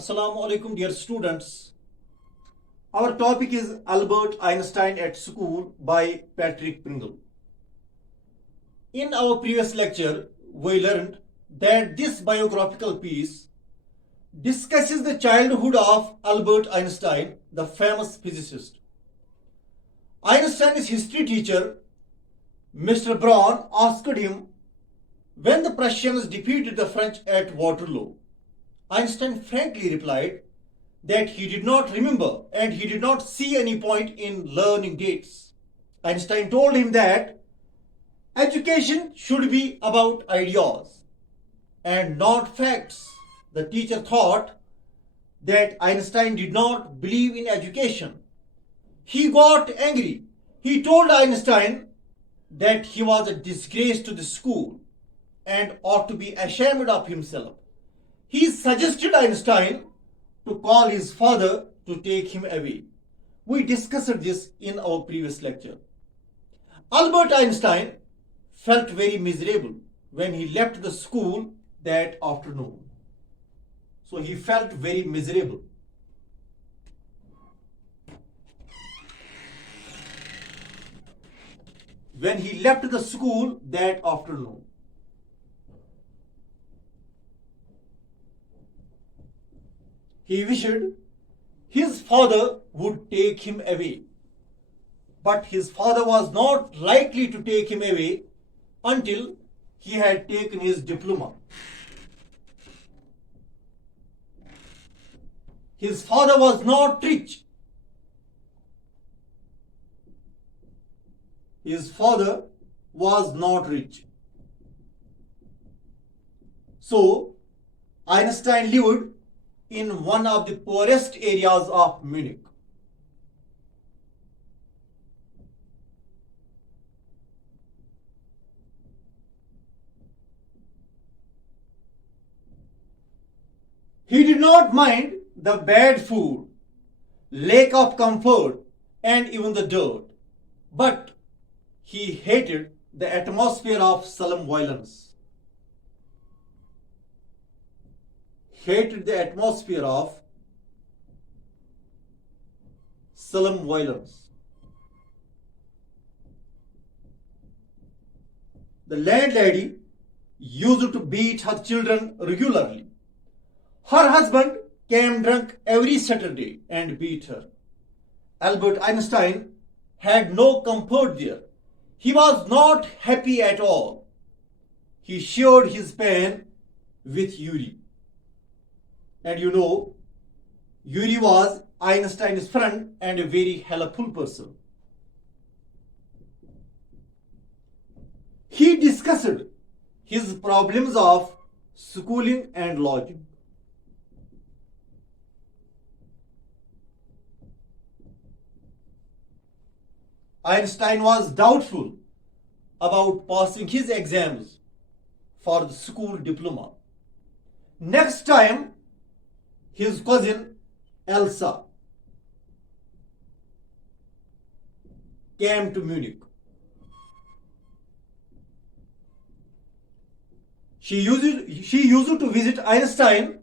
Assalamu alaikum, dear students. Our topic is Albert Einstein at School by Patrick Pringle. In our previous lecture, we learned that this biographical piece discusses the childhood of Albert Einstein, the famous physicist. Einstein's history teacher, Mr. Braun, asked him when the Prussians defeated the French at Waterloo. Einstein frankly replied that he did not remember and he did not see any point in learning dates. Einstein told him that education should be about ideas and not facts. The teacher thought that Einstein did not believe in education. He got angry. He told Einstein that he was a disgrace to the school and ought to be ashamed of himself. He suggested Einstein to call his father to take him away. We discussed this in our previous lecture. Albert Einstein felt very miserable when he left the school that afternoon. So he felt very miserable. When he left the school that afternoon. He wished his father would take him away. But his father was not likely to take him away until he had taken his diploma. His father was not rich. His father was not rich. So, Einstein lived in one of the poorest areas of Munich. He did not mind the bad food, lack of comfort, and even the dirt, but he hated the atmosphere of solemn violence. Hated the atmosphere of solemn violence. The landlady used to beat her children regularly. Her husband came drunk every Saturday and beat her. Albert Einstein had no comfort there. He was not happy at all. He shared his pain with Yuri. And you know, Yuri was Einstein's friend and a very helpful person. He discussed his problems of schooling and lodging. Einstein was doubtful about passing his exams for the school diploma. Next time, his cousin Elsa came to Munich. She used to visit Einstein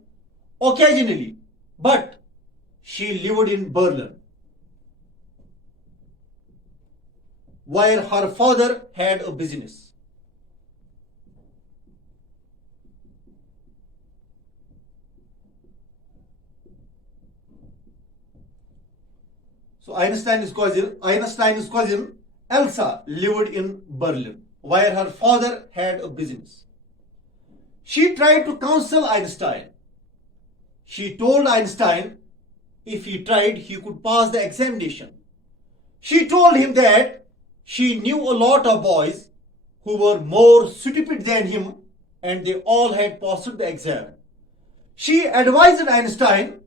occasionally, but she lived in Berlin, where her father had a business. So Einstein's cousin Elsa lived in Berlin, where her father had a business. She tried to counsel Einstein. She told Einstein if he tried, he could pass the examination. She told him that she knew a lot of boys who were more stupid than him and they all had passed the exam. She advised Einstein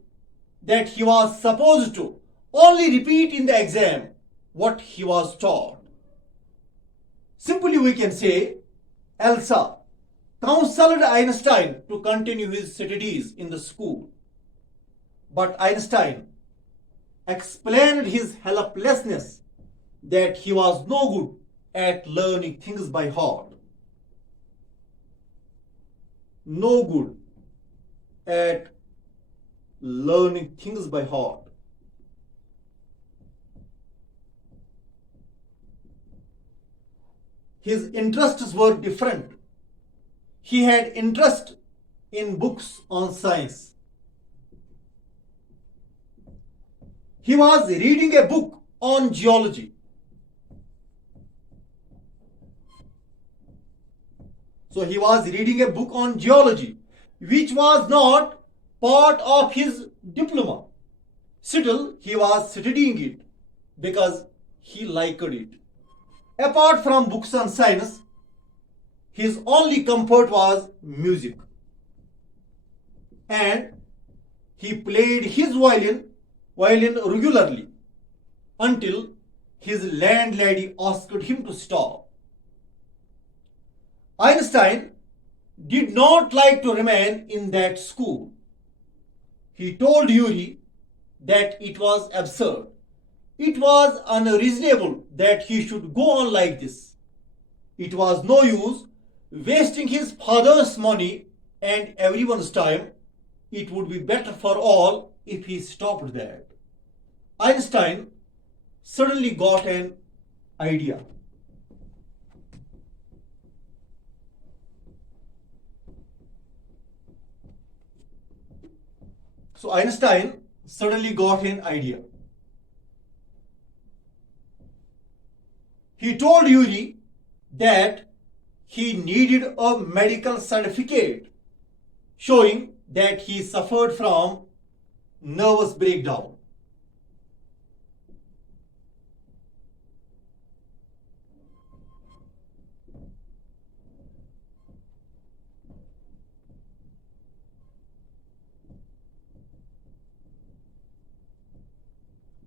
that he was supposed to only repeat in the exam what he was taught. Simply we can say, Elsa counseled Einstein to continue his studies in the school. But Einstein explained his helplessness, that he was no good at learning things by heart. No good at learning things by heart. His interests were different. He had interest in books on science. He was reading a book on geology. So he was reading a book on geology, which was not part of his diploma. Still, he was studying it because he liked it. Apart from books on science, his only comfort was music. And he played his violin regularly until his landlady asked him to stop. Einstein did not like to remain in that school. He told Yuri that it was absurd. It was unreasonable that he should go on like this. It was no use wasting his father's money and everyone's time. It would be better for all if he stopped that. Einstein suddenly got an idea. So Einstein suddenly got an idea. He told Yuri that he needed a medical certificate showing that he suffered from nervous breakdown.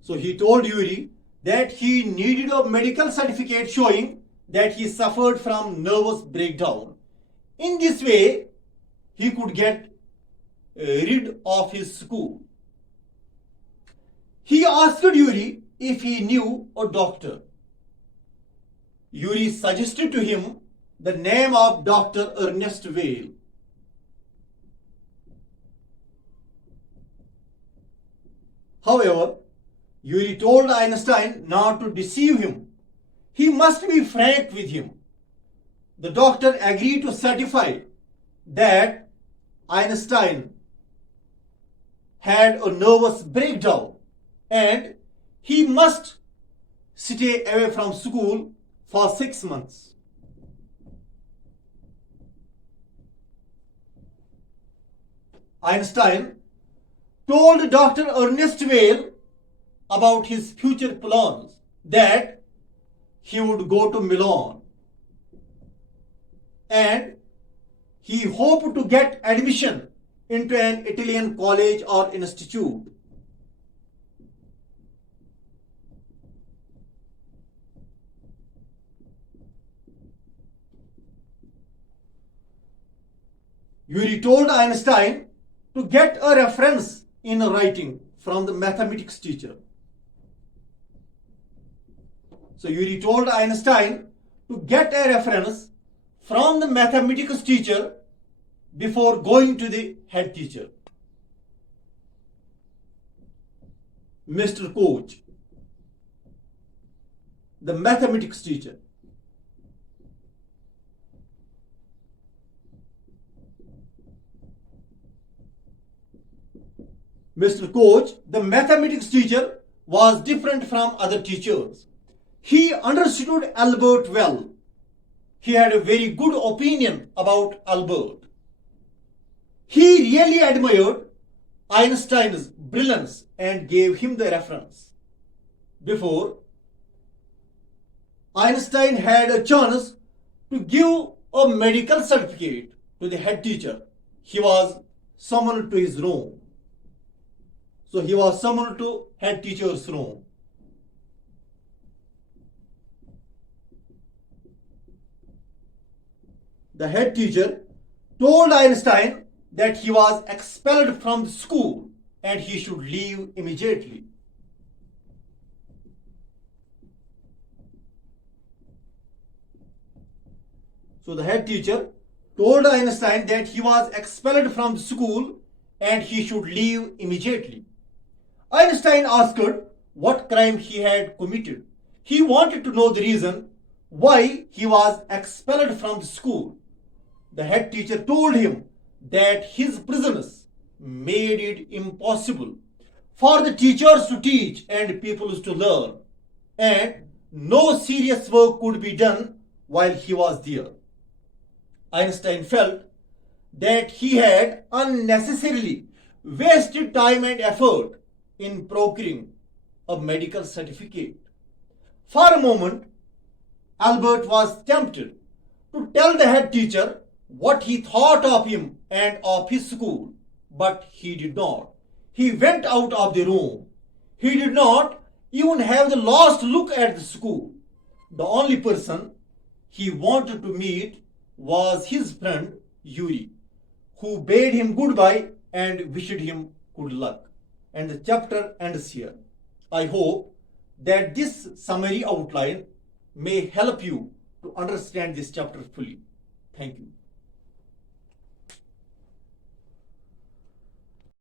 So he told Yuri that he needed a medical certificate showing that he suffered from nervous breakdown. In this way, he could get rid of his school. He asked Yuri if he knew a doctor. Yuri suggested to him the name of Dr. Ernest Weil. However, Yuri told Einstein not to deceive him. He must be frank with him. The doctor agreed to certify that Einstein had a nervous breakdown and he must stay away from school for 6 months. Einstein told Dr. Ernest Weil about his future plans, that he would go to Milan and he hoped to get admission into an Italian college or institute. Yuri told Einstein to get a reference in writing from the mathematics teacher. So Yuri told Einstein to get a reference from the mathematics teacher before going to the head teacher, Mr. Koch, the mathematics teacher. Mr. Koch, the mathematics teacher, was different from other teachers. He understood Albert well. He had a very good opinion about Albert. He really admired Einstein's brilliance and gave him the reference. Before, Einstein had a chance to give a medical certificate to the head teacher. He was summoned to his room. So he was summoned to head teacher's room. The head teacher told Einstein that he was expelled from the school and he should leave immediately. So the head teacher told Einstein that he was expelled from the school and he should leave immediately. Einstein asked what crime he had committed. He wanted to know the reason why he was expelled from the school. The head teacher told him that his prisoners made it impossible for the teachers to teach and pupils to learn, and no serious work could be done while he was there. Einstein felt that he had unnecessarily wasted time and effort in procuring a medical certificate. For a moment, Albert was tempted to tell the head teacher what he thought of him and of his school, but he did not. He went out of the room. He did not even have the last look at the school. The only person he wanted to meet was his friend Yuri, who bade him goodbye and wished him good luck. And the chapter ends here. I hope that this summary outline may help you to understand this chapter fully. Thank you.